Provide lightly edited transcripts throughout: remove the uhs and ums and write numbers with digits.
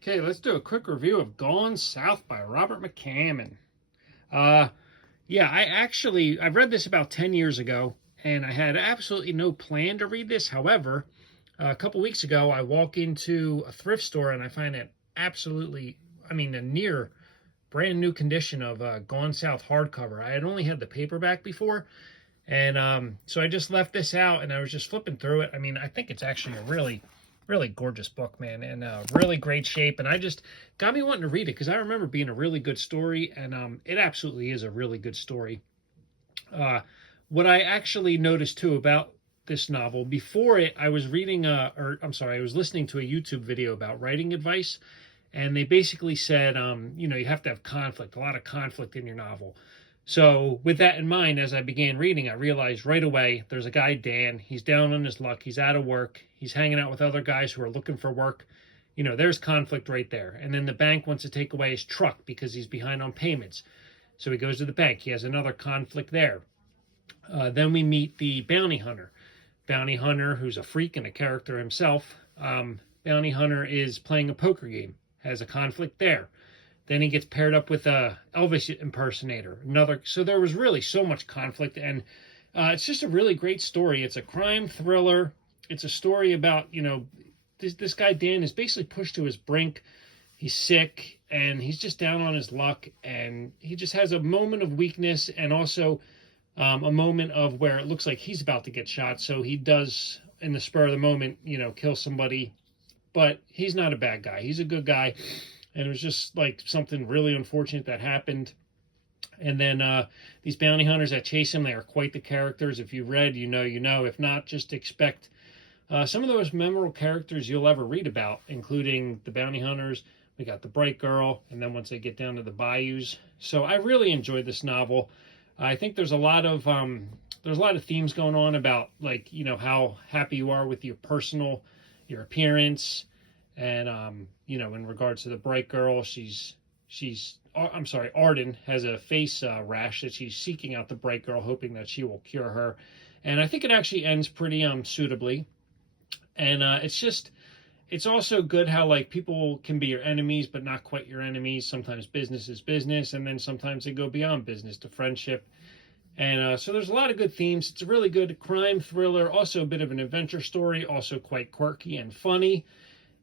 Okay, let's do a quick review of Gone South by Robert McCammon. Uh, yeah, I've read this about 10 years ago, and I had absolutely no plan to read this. However, a couple weeks ago, I walk into a thrift store and I find it absolutely, a near brand new condition of Gone South hardcover. I had only had the paperback before, and so I just left this out and I was just flipping through it. I think it's actually a really gorgeous book, man, and really great shape. And I just got me wanting to read it because I remember being a really good story, and it absolutely is a really good story. What I actually noticed too about this novel before it, I was I was listening to a YouTube video about writing advice, and they basically said, you have to have conflict, a lot of conflict in your novel. So, with that in mind, as I began reading, I realized right away there's a guy, Dan. He's down on his luck. He's out of work. He's hanging out with other guys who are looking for work. There's conflict right there. And then the bank wants to take away his truck because he's behind on payments. So he goes to the bank. He has another conflict there. Then we meet the bounty hunter. Bounty hunter, who's a freak and a character himself. Bounty hunter is playing a poker game, has a conflict there. Then he gets paired up with a Elvis impersonator. So there was really so much conflict, and it's just a really great story. It's a crime thriller. It's a story about this guy Dan is basically pushed to his brink. He's sick and he's just down on his luck, and he just has a moment of weakness and also a moment of where it looks like he's about to get shot. So he does, in the spur of the moment, kill somebody, but he's not a bad guy. He's a good guy. And it was just like something really unfortunate that happened. And then these bounty hunters that chase him, they are quite the characters. If you read, you know. If not, just expect some of those memorable characters you'll ever read about, including the bounty hunters. We got the bright girl, and then once they get down to the bayous. So I really enjoyed this novel. I think there's a lot of themes going on about, like, how happy you are with your appearance. And in regards to the bright girl, Arden has a face rash that she's seeking out the bright girl, hoping that she will cure her. And I think it actually ends pretty suitably. And it's also good how, like, people can be your enemies, but not quite your enemies. Sometimes business is business, and then sometimes they go beyond business to friendship. And so there's a lot of good themes. It's a really good crime thriller, also a bit of an adventure story, also quite quirky and funny.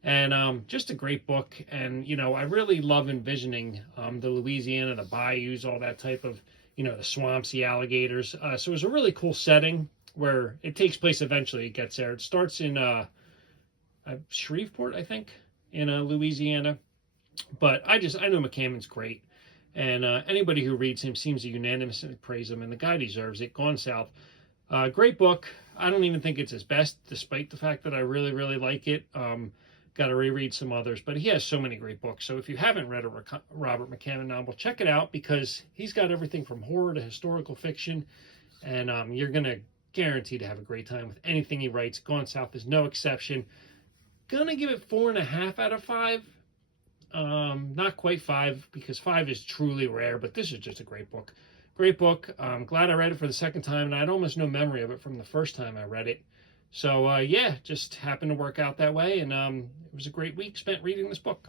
And just a great book. And, I really love envisioning the Louisiana, the bayous, all that type of, the swamps, the alligators. So it was a really cool setting where it takes place eventually. It gets there. It starts in Shreveport, I think, in Louisiana. But I know McCammon's great. And anybody who reads him seems to unanimously praise him. And the guy deserves it. Gone South. Great book. I don't even think it's his best, despite the fact that I really, really like it. Got to reread some others, but he has so many great books. So if you haven't read a Robert McCammon novel, check it out, because he's got everything from horror to historical fiction, and you're going to guarantee to have a great time with anything he writes. Gone South is no exception. Gonna give it 4.5 out of 5. Not quite 5, because 5 is truly rare, but this is just a great book. Great book. I'm glad I read it for the second time, and I had almost no memory of it from the first time I read it. So, yeah, just happened to work out that way, and it was a great week spent reading this book.